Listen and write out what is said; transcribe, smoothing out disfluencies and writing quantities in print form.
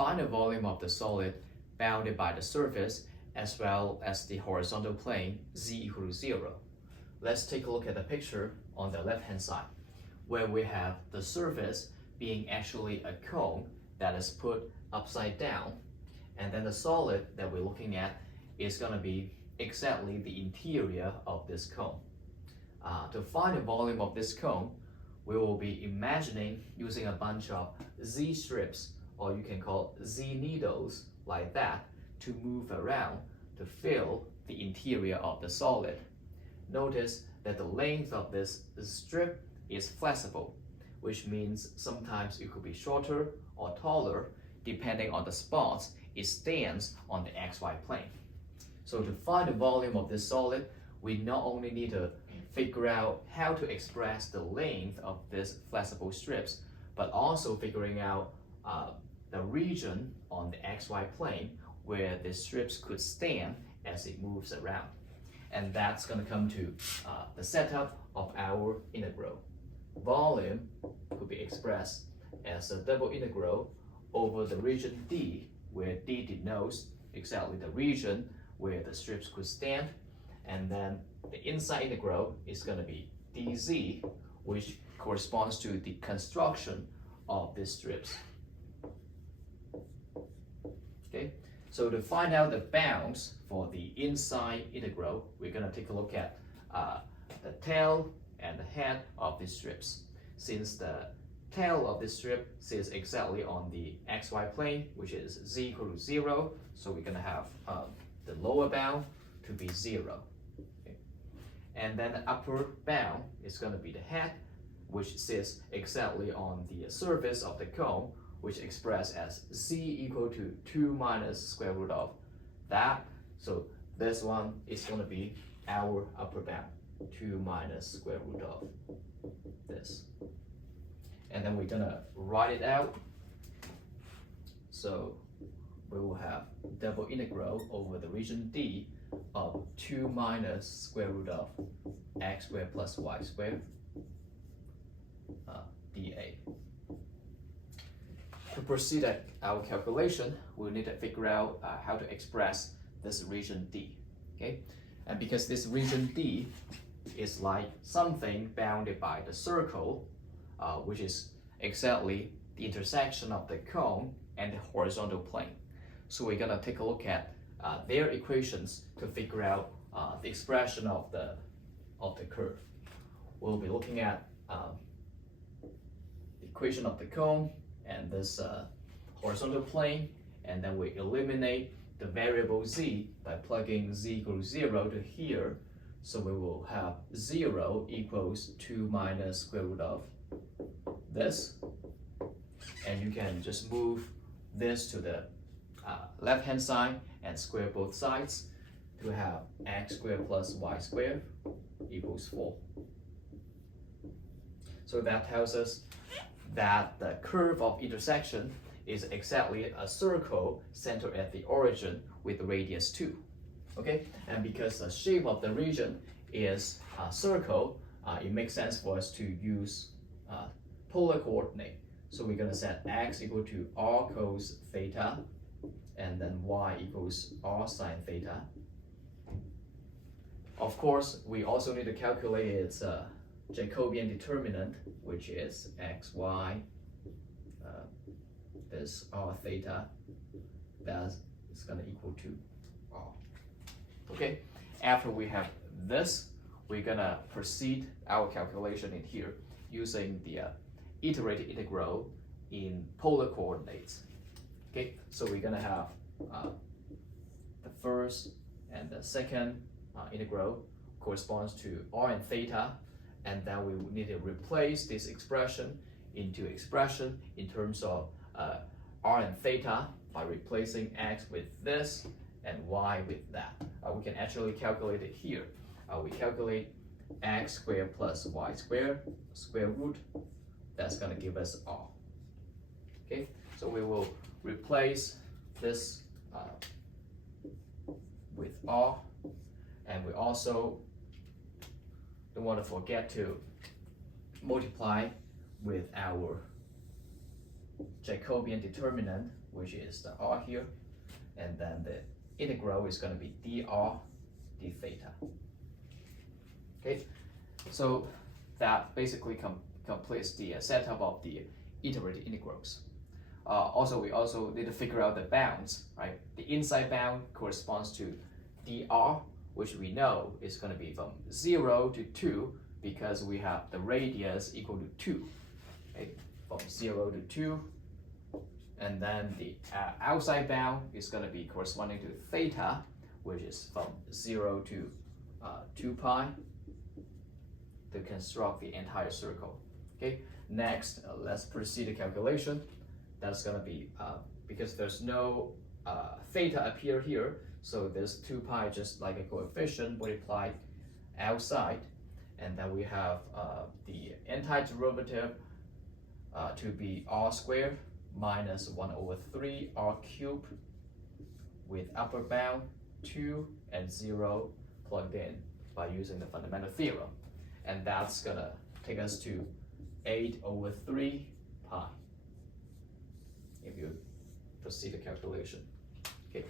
find the volume of the solid bounded by the surface as well as the horizontal plane z equal to 0. Let's take a look at the picture on the left hand side, where we have the surface being actually a cone that is put upside down, and then the solid that we're looking at is going to be exactly the interior of this cone. To find the volume of this cone, we will be imagining using a bunch of Z strips, or you can call Z needles like that, to move around to fill the interior of the solid. Notice that the length of this strip is flexible, which means sometimes it could be shorter or taller depending on the spots it stands on the XY plane. So to find the volume of this solid, we not only need to figure out how to express the length of these flexible strips, but also figuring out the region on the XY plane where the strips could stand as it moves around. And that's going to come to the setup of our integral. Volume could be expressed as a double integral over the region D, where D denotes exactly the region where the strips could stand, and then the inside integral is going to be dz, which corresponds to the construction of these strips. Okay, so to find out the bounds for the inside integral, we're going to take a look at the tail and the head of these strips. Since the tail of this strip sits exactly on the xy plane, which is z equal to 0, so we're going to have the lower bound to be 0. Okay. And then the upper bound is going to be the head, which sits exactly on the surface of the cone, which expressed as z equal to 2 minus square root of that. So this one is going to be our upper bound, 2 minus square root of this. And then we're going to write it out. So we will have double integral over the region D of 2 minus square root of x squared plus y squared dA. To proceed at our calculation, we'll need to figure out how to express this region D. Okay, and because this region D is like something bounded by the circle, which is exactly the intersection of the cone and the horizontal plane. So we're gonna take a look at their equations to figure out the expression of the curve. We'll be looking at the equation of the cone and this horizontal plane, and then we eliminate the variable z by plugging z equals 0 to here. So we will have 0 equals 2 minus square root of this, and you can just move this to the left hand side and square both sides to have x squared plus y squared equals 4. So that tells us that the curve of intersection is exactly a circle centered at the origin with radius 2. Okay, and because the shape of the region is a circle, it makes sense for us to use polar coordinate. So we're going to set x equal to r cos theta, and then y equals r sine theta. Of course, we also need to calculate its Jacobian determinant, which is xy is r theta, that is going to equal to r. Okay, after we have this, we're going to proceed our calculation in here using the iterated integral in polar coordinates. Okay, so we're going to have the first and the second integral corresponds to r and theta, and then we need to replace this expression into expression in terms of r and theta by replacing x with this and y with that. We can actually calculate it here. We calculate x squared plus y squared square root. That's going to give us r. Okay, so we will replace this with r, and we also don't want to forget to multiply with our Jacobian determinant which is the r here, and then the integral is going to be dr d theta. Okay, so that basically completes the setup of the iterated integrals. Also, we also need to figure out the bounds, right? The inside bound corresponds to dr, which we know is going to be from 0 to 2 because we have the radius equal to 2, okay? From 0 to 2. And then the outside bound is going to be corresponding to theta, which is from 0 to 2 pi to construct the entire circle. Okay, next, let's proceed to calculation. That's going to be, because there's no theta appear here, so there's 2 pi just like a coefficient multiplied outside, and then we have the antiderivative to be r squared minus 1/3 r cubed with upper bound 2 and 0 plugged in by using the fundamental theorem. And that's gonna take us to 8/3 pi if you proceed the calculation. Okay.